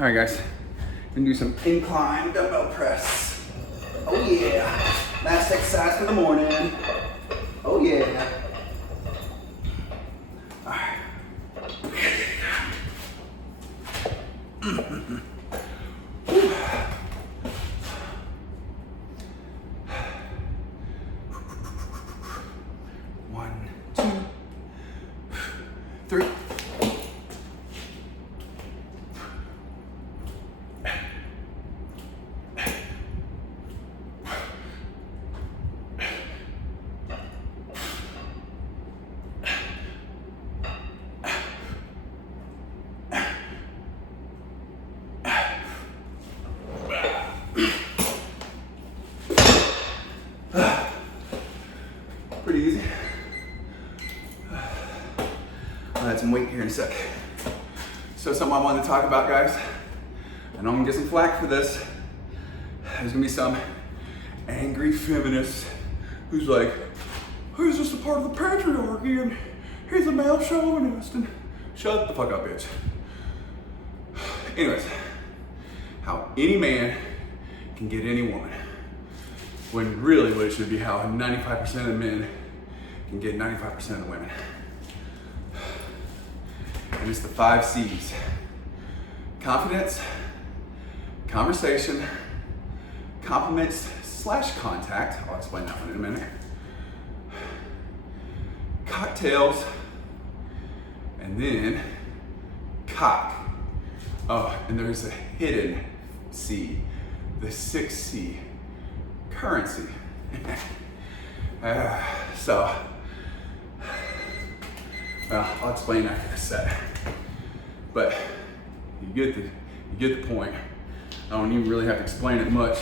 All right, guys, gonna do some incline dumbbell press. Oh yeah, last exercise for the morning. Oh yeah. All right. One, two, three. Pretty easy. I'll add some weight here in a sec. So something I wanted to talk about, guys. I know I'm gonna get some flack for this. There's gonna be some angry feminist who's like, who's just a part of the patriarchy and he's a male chauvinist and shut the fuck up, bitch. Anyways, how any man can get any woman, when really what it should be how 95% of the men can get 95% of the women. And it's the 5 C's. Confidence, conversation, compliments / contact. I'll explain that one in a minute. Cocktails, and then cock. Oh, and there's a hidden C, the 6th C, currency. So, well, I'll explain after this set. But you get the point. I don't even really have to explain it much.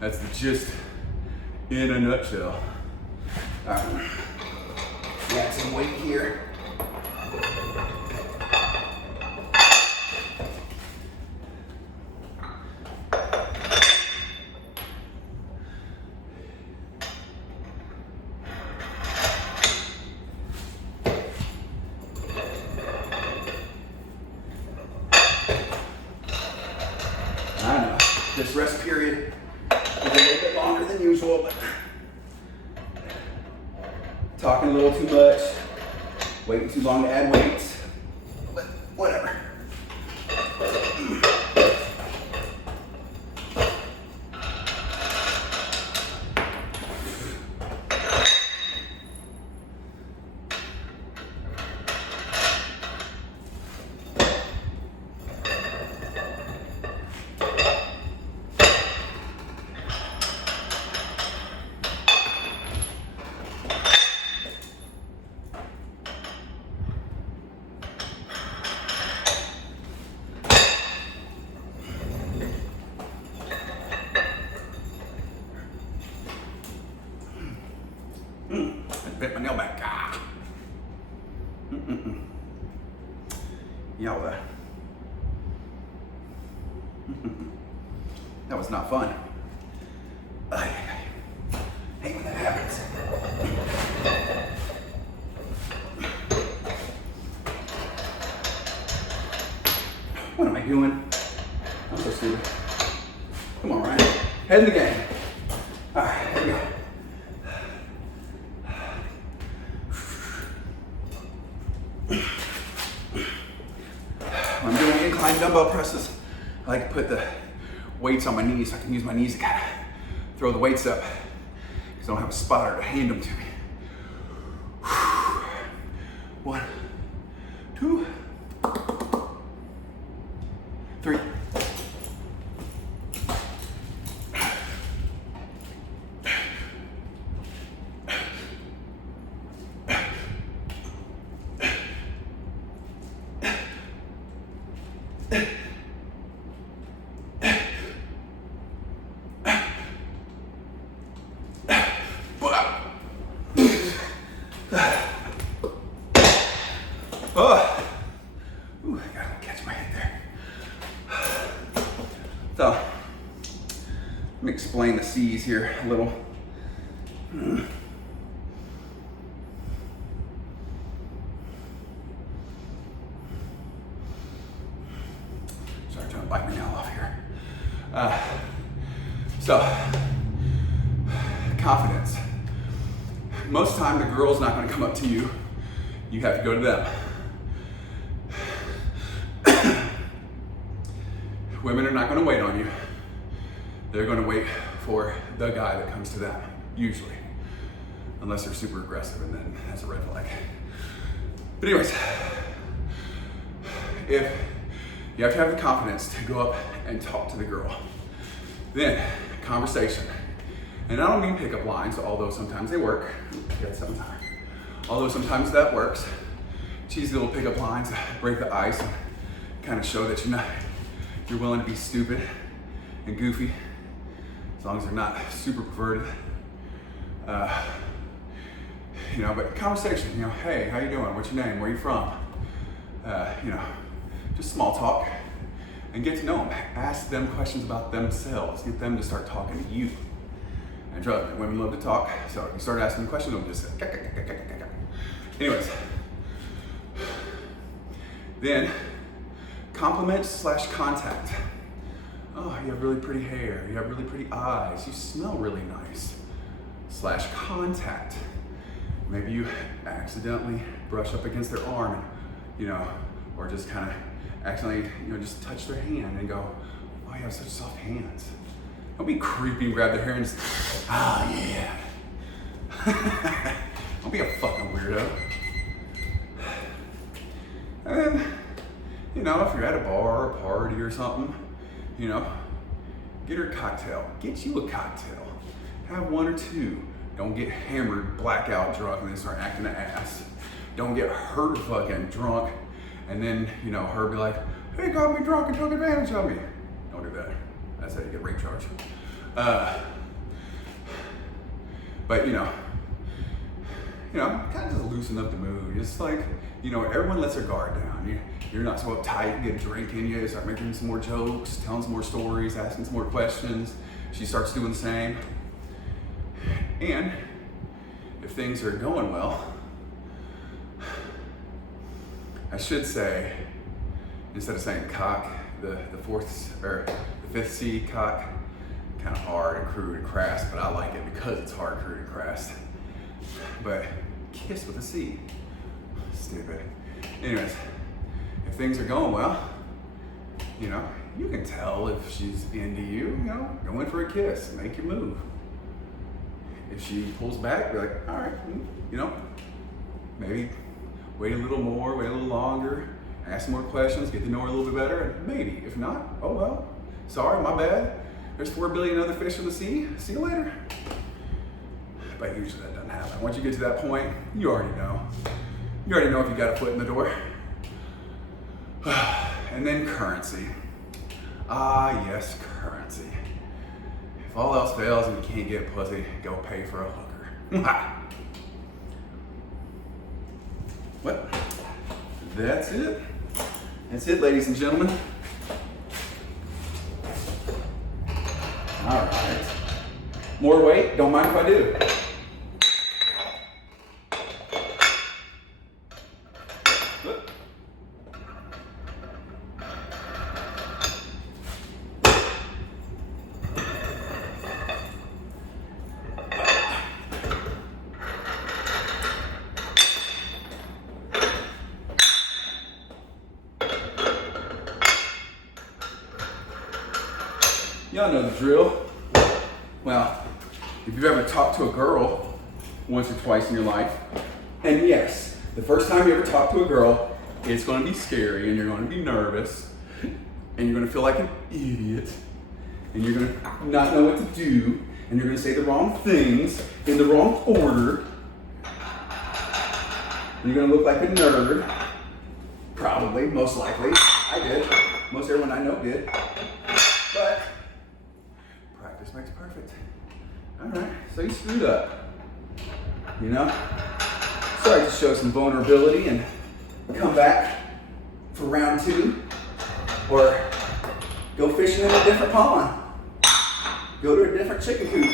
That's the gist in a nutshell. All right, add some weight here. I know, this rest period is a little bit longer than usual, but talking a little too much, waiting too long to add weights, but whatever. I bit my nail back. Ah. Yola. That was not fun. I hate when that happens. What am I doing? I'm so stupid. Come on, Ryan. Head in the game. All right, here we go. When I'm doing incline dumbbell presses, I like to put the weights on my knees so I can use my knees to kind of throw the weights up because I don't have a spotter to hand them to me. 1, 2, 3. Oh, ooh, I gotta catch my head there. So, let me explain the C's here a little. Sorry, John. Don't bite me now off here. So, confidence. Most of the time, the girl's not gonna come up to you. You have to go to them. Women are not gonna wait on you. They're gonna wait for the guy that comes to them, usually. Unless they're super aggressive, and then that's a red flag. But anyways, if you have to have the confidence to go up and talk to the girl, then conversation. And I don't mean pickup lines, although sometimes they work. Sometimes. Although sometimes that works. Cheesy little pickup lines, break the ice, and kind of show that you're willing to be stupid and goofy, as long as they're not super perverted. But conversation, hey, how you doing? What's your name? Where you from? Just small talk, and get to know them. Ask them questions about themselves. Get them to start talking to you. And trust me, women love to talk, so if you start asking them questions, they'll just say, anyways. Then, compliment/contact. Oh, you have really pretty hair. You have really pretty eyes. You smell really nice. /contact. Maybe you accidentally brush up against their arm, or just kind of accidentally, just touch their hand and go, oh, you have such soft hands. Don't be creepy and grab their hair and just, yeah. Don't be a fucking weirdo. And, if you're at a bar or a party or something, get her a cocktail. Get you a cocktail. Have one or two. Don't get hammered, blackout drunk, and then start acting an ass. Don't get her fucking drunk, and then, her be like, hey, got me drunk and took advantage of me. Don't do that. That's how you get rape charge. But, kind of just loosen up the mood. It's like, everyone lets their guard down. You're not so uptight, you get a drink in you, start making some more jokes, telling some more stories, asking some more questions. She starts doing the same. And if things are going well, I should say, instead of saying cock, the fifth C, cock, kind of hard and crude and crass, but I like it because it's hard, crude, and crass. But kiss with a C. Stupid. Anyways, if things are going well, you can tell if she's into you, go in for a kiss, make your move. If she pulls back, be like, all right, maybe wait a little more, wait a little longer, ask some more questions, get to know her a little bit better, and maybe. If not, oh well, sorry, my bad. There's 4 billion other fish in the sea. See you later. But usually that doesn't happen. Once you get to that point, you already know. You already know if you got a foot in the door. And then currency. Yes, currency. If all else fails and you can't get pussy, go pay for a hooker. What? That's it. That's it, ladies and gentlemen. All right. More weight? Don't mind if I do. Y'all know the drill. Well, if you've ever talked to a girl once or twice in your life, and yes, the first time you ever talk to a girl, it's going to be scary and you're going to be nervous and you're going to feel like an idiot and you're going to not know what to do and you're going to say the wrong things in the wrong order and you're going to look like a nerd. Probably, most likely. I did. Most everyone I know did. But practice makes perfect. All right, so you screwed up. Sorry to show some vulnerability and come back for round 2, or go fishing in a different pond. Go to a different chicken coop.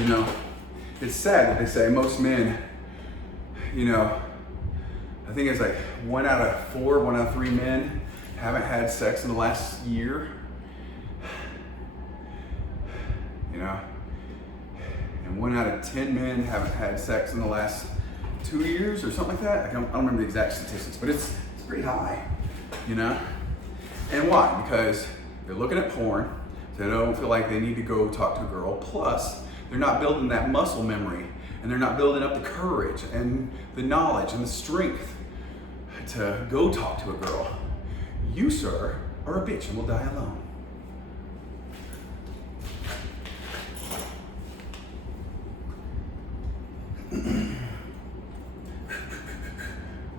You know, it's sad that they say most men, you know, I think it's like 1 out of 4, 1 out of 3 men haven't had sex in the last year. You know, and 1 out of 10 men haven't had sex in the last 2 years or something like that. I don't remember the exact statistics, but it's pretty high, you know? And why? Because they're looking at porn, so they don't feel like they need to go talk to a girl. Plus, they're not building that muscle memory, and they're not building up the courage and the knowledge and the strength to go talk to a girl. You, sir, are a bitch and will die alone.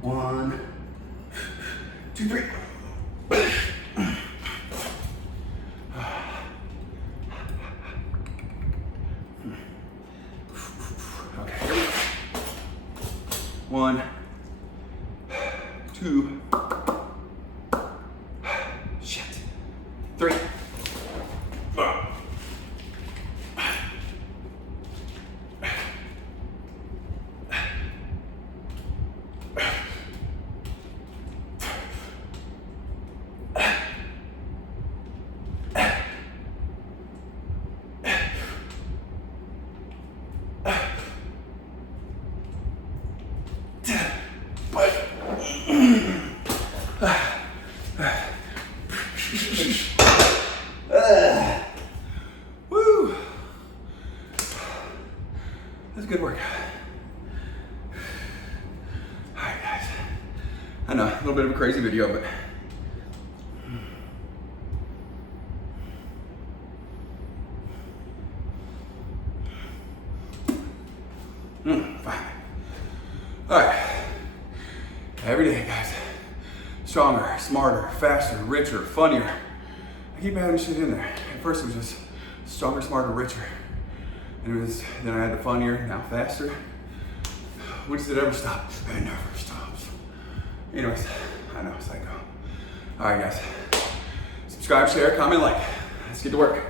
One, 2, 3. Okay, here we go. 1, 2, shit, 3. Woo! That's a good workout. Alright guys. I know, a little bit of a crazy video, but fine. Alright. Every day, guys. Stronger, smarter, faster, richer, funnier. I keep adding shit in there. At first it was just stronger, smarter, richer. And then I had the funnier, now faster. When does it ever stop? It never stops. Anyways, I know, psycho. Alright guys. Subscribe, share, comment, like. Let's get to work.